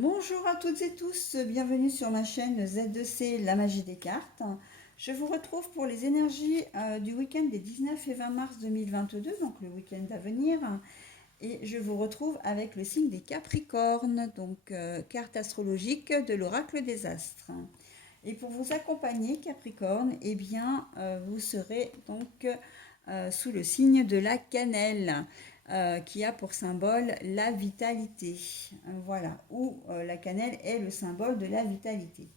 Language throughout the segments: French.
Bonjour à toutes et tous, bienvenue sur ma chaîne Z2C, la magie des cartes. Je vous retrouve pour les énergies du week-end des 19 et 20 mars 2022, donc le week-end à venir. Et je vous retrouve avec le signe des Capricornes, donc carte astrologique de l'oracle des astres. Et pour vous accompagner, Capricorne, eh bien, vous serez donc sous le signe de la cannelle, qui a pour symbole la vitalité. Voilà, où la cannelle est le symbole de la vitalité.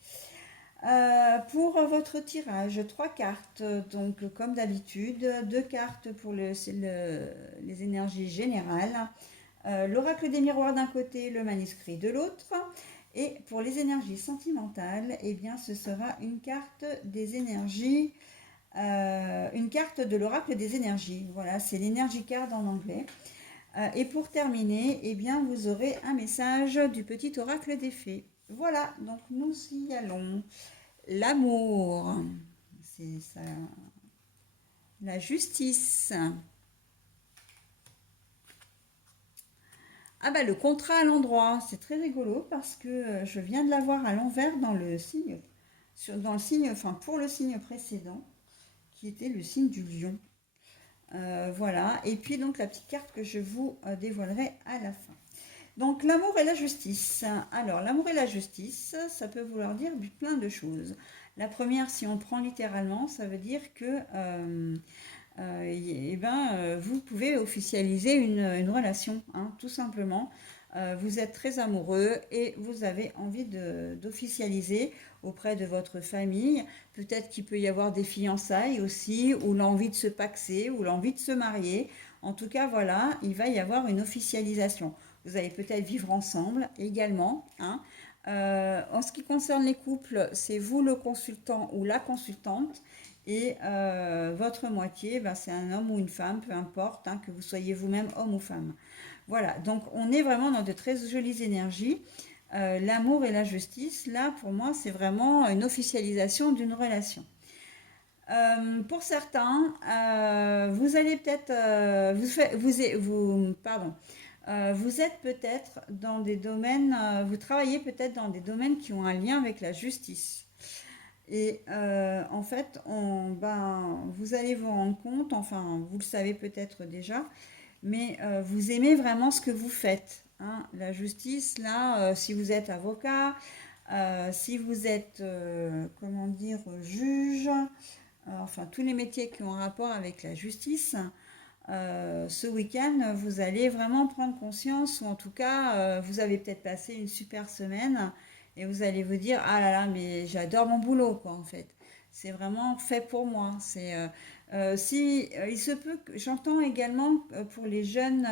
Pour votre tirage, trois cartes, donc comme d'habitude, deux cartes pour les énergies générales, l'oracle des miroirs d'un côté, le manuscrit de l'autre. Et pour les énergies sentimentales, eh bien, ce sera une carte des énergies, une carte de l'oracle des énergies. Voilà, c'est l'énergie card en anglais. Et pour terminer, eh bien, vous aurez un message du petit oracle des fées. Voilà, donc nous y allons. L'amour, c'est ça. La justice. Ah bah le contrat à l'endroit, c'est très rigolo parce que je viens de l'avoir à l'envers dans le signe, dans le signe, enfin pour le signe précédent, qui était le signe du lion. Voilà, et puis donc la petite carte que je vous dévoilerai à la fin. Donc l'amour et la justice. Alors l'amour et la justice, ça peut vouloir dire plein de choses. La première, si on prend littéralement, ça veut dire que vous pouvez officialiser une relation, hein, tout simplement. Vous êtes très amoureux et vous avez envie d'officialiser auprès de votre famille. Peut-être qu'il peut y avoir des fiançailles aussi, ou l'envie de se paxer, ou l'envie de se marier. En tout cas, voilà, il va y avoir une officialisation. Vous allez peut-être vivre ensemble également, hein. En ce qui concerne les couples, c'est vous le consultant ou la consultante. Et votre moitié, ben, c'est un homme ou une femme, peu importe, hein, que vous soyez vous-même homme ou femme. Voilà, donc on est vraiment dans de très jolies énergies. L'amour et la justice, là, pour moi, c'est vraiment une officialisation d'une relation. Pour certains, vous allez peut-être, pardon, vous êtes peut-être dans des domaines, vous travaillez peut-être dans des domaines qui ont un lien avec la justice. Et en fait, vous allez vous rendre compte, enfin, vous le savez peut-être déjà, mais vous aimez vraiment ce que vous faites, hein. La justice, là, si vous êtes avocat, si vous êtes, comment dire, juge, enfin, tous les métiers qui ont un rapport avec la justice, ce week-end, vous allez vraiment prendre conscience, ou en tout cas, vous avez peut-être passé une super semaine et vous allez vous dire, ah là là, mais j'adore mon boulot, quoi, en fait. C'est vraiment fait pour moi. Si il se peut que j'entends également pour les jeunes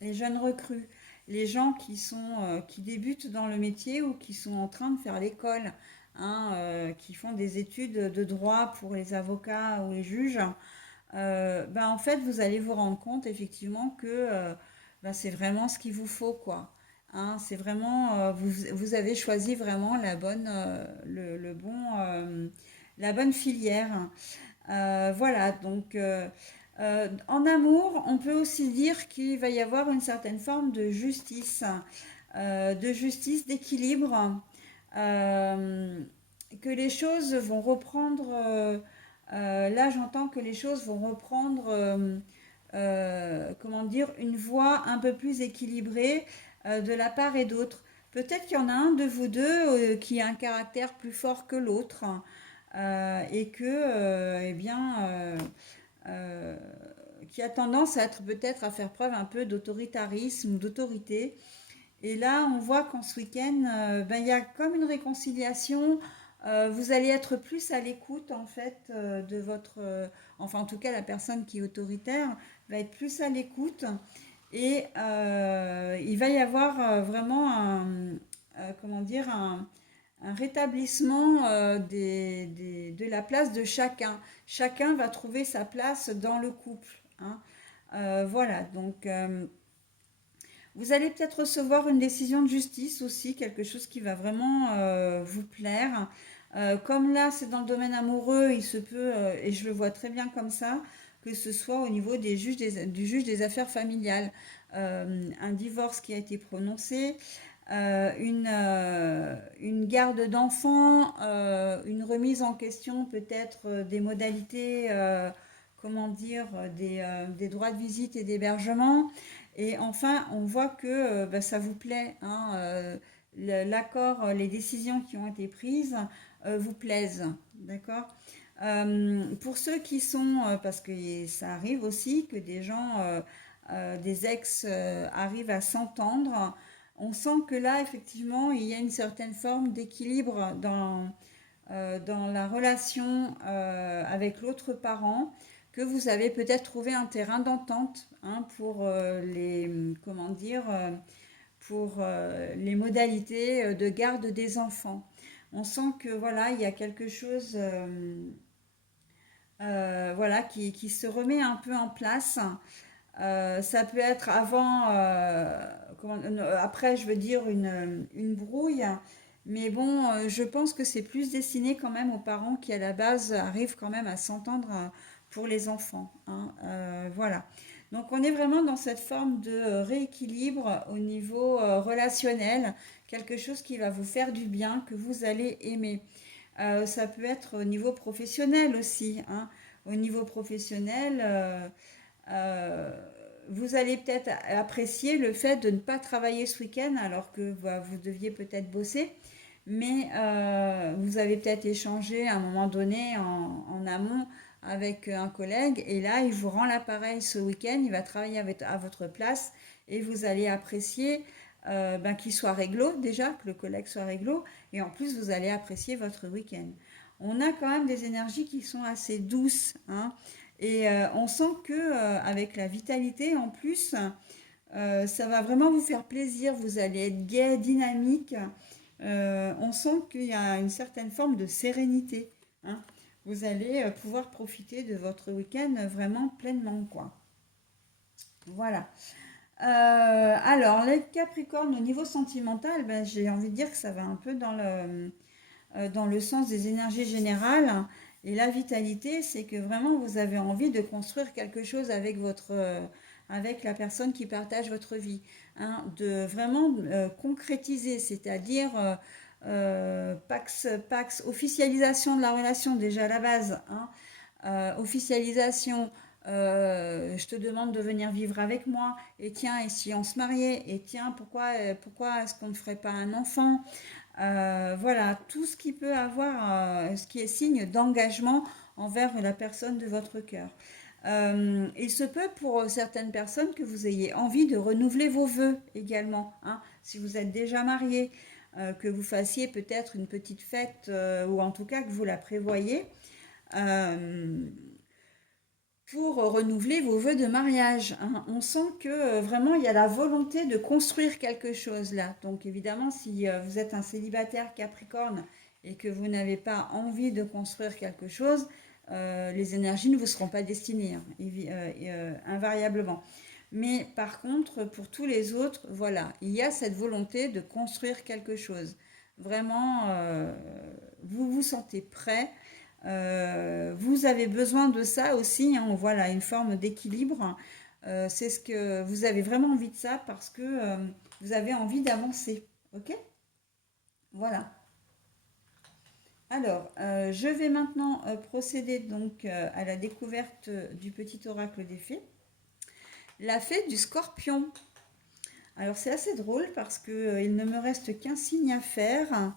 recrues, les gens qui débutent dans le métier ou qui sont en train de faire l'école, hein, qui font des études de droit pour les avocats ou les juges. En fait, vous allez vous rendre compte effectivement que c'est vraiment ce qu'il vous faut, quoi. Hein, c'est vraiment, vous avez choisi vraiment le bon, la bonne filière. Voilà, donc en amour, on peut aussi dire qu'il va y avoir une certaine forme de justice, d'équilibre, euh, que les choses vont reprendre. Là, j'entends que les choses vont reprendre, comment dire, une voie un peu plus équilibrée de la part et d'autre. Peut-être qu'il y en a un de vous deux qui a un caractère plus fort que l'autre, et que, euh, qui a tendance à être peut-être à faire preuve un peu d'autoritarisme, d'autorité. Et là, on voit qu'en ce week-end, il y a comme une réconciliation. Vous allez être plus à l'écoute en fait de votre, enfin en tout cas la personne qui est autoritaire va être plus à l'écoute et il va y avoir vraiment comment dire, un rétablissement de la place de chacun. Chacun va trouver sa place dans le couple, hein. Voilà, donc vous allez peut-être recevoir une décision de justice aussi, quelque chose qui va vraiment vous plaire. Comme là, c'est dans le domaine amoureux, il se peut, et je le vois très bien comme ça, que ce soit au niveau du juge des affaires familiales. Un divorce qui a été prononcé, une garde d'enfants, une remise en question peut-être des modalités, comment dire, des droits de visite et d'hébergement. Et enfin, on voit que bah, ça vous plaît, hein, l'accord, les décisions qui ont été prises vous plaisent, d'accord? Pour ceux qui sont, parce que ça arrive aussi que des gens, des ex arrivent à s'entendre, on sent que là, effectivement, il y a une certaine forme d'équilibre dans la relation avec l'autre parent, que vous avez peut-être trouvé un terrain d'entente, hein, pour comment dire, pour les modalités de garde des enfants. On sent que voilà, il y a quelque chose, voilà, qui se remet un peu en place. Ça peut être avant, après, je veux dire, une brouille. Mais bon, je pense que c'est plus destiné quand même aux parents qui, à la base, arrivent quand même à s'entendre pour les enfants, hein. Voilà. Donc, on est vraiment dans cette forme de rééquilibre au niveau relationnel, quelque chose qui va vous faire du bien, que vous allez aimer. Ça peut être au niveau professionnel aussi, hein. Au niveau professionnel, euh, vous allez peut-être apprécier le fait de ne pas travailler ce week-end alors que bah, vous deviez peut-être bosser, mais vous avez peut-être échangé à un moment donné en amont avec un collègue et là il vous rend l'appareil ce week-end, il va travailler à votre place et vous allez apprécier ben, qu'il soit réglo déjà, que le collègue soit réglo et en plus vous allez apprécier votre week-end. On a quand même des énergies qui sont assez douces, hein, et on sent que avec la vitalité en plus, ça va vraiment vous faire plaisir. Vous allez être gai, dynamique. On sent qu'il y a une certaine forme de sérénité, hein. Vous allez pouvoir profiter de votre week-end vraiment pleinement, quoi. Voilà. Alors, les Capricornes, au niveau sentimental, ben, j'ai envie de dire que ça va un peu dans le sens des énergies générales. Et la vitalité, c'est que vraiment vous avez envie de construire quelque chose avec avec la personne qui partage votre vie, hein, de vraiment concrétiser, c'est-à-dire Pax, officialisation de la relation déjà à la base, hein, officialisation. Je te demande de venir vivre avec moi. Et tiens, et si on se mariait? Et tiens, pourquoi est-ce qu'on ne ferait pas un enfant? Voilà, tout ce qui peut avoir, ce qui est signe d'engagement envers la personne de votre cœur. Il se peut pour certaines personnes que vous ayez envie de renouveler vos vœux également, hein, si vous êtes déjà marié, que vous fassiez peut-être une petite fête ou en tout cas que vous la prévoyez. Euh, pour renouveler vos vœux de mariage, hein. On sent que vraiment il y a la volonté de construire quelque chose là. Donc évidemment, si vous êtes un célibataire Capricorne et que vous n'avez pas envie de construire quelque chose, les énergies ne vous seront pas destinées, hein, invariablement. Mais par contre, pour tous les autres, voilà, il y a cette volonté de construire quelque chose. Vraiment, vous vous sentez prêt, vous avez besoin de ça aussi, hein, voilà, une forme d'équilibre. C'est ce que vous avez vraiment envie de ça parce que vous avez envie d'avancer. Ok? Voilà. Alors, je vais maintenant procéder donc à la découverte du petit oracle des fées. La fée du scorpion. Alors, c'est assez drôle parce que il ne me reste qu'un signe à faire.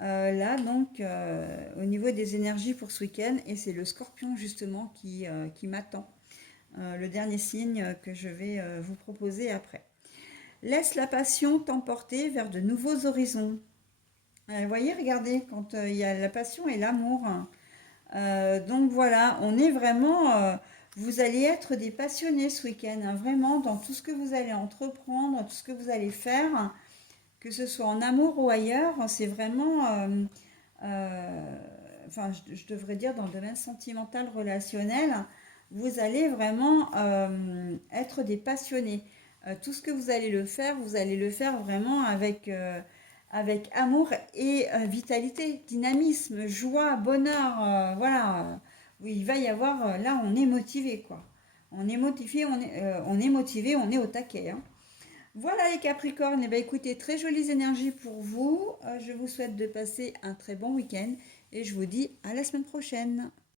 Là, donc, au niveau des énergies pour ce week-end, et c'est le scorpion justement qui m'attend. Le dernier signe que je vais vous proposer après. Laisse la passion t'emporter vers de nouveaux horizons. Vous voyez, regardez, quand il y a la passion et l'amour. Donc voilà, on est vraiment. Vous allez être des passionnés ce week-end, hein, vraiment, dans tout ce que vous allez entreprendre, tout ce que vous allez faire, que ce soit en amour ou ailleurs, c'est vraiment, enfin, je devrais dire dans le domaine sentimental, relationnel, vous allez vraiment être des passionnés. Tout ce que vous allez le faire vraiment avec amour et vitalité, dynamisme, joie, bonheur, voilà. Oui, il va y avoir, là, on est motivé, quoi. On est motivé, on est motivé, on est au taquet, hein. Voilà les Capricornes, eh bien, écoutez, très jolies énergies pour vous. Je vous souhaite de passer un très bon week-end et je vous dis à la semaine prochaine.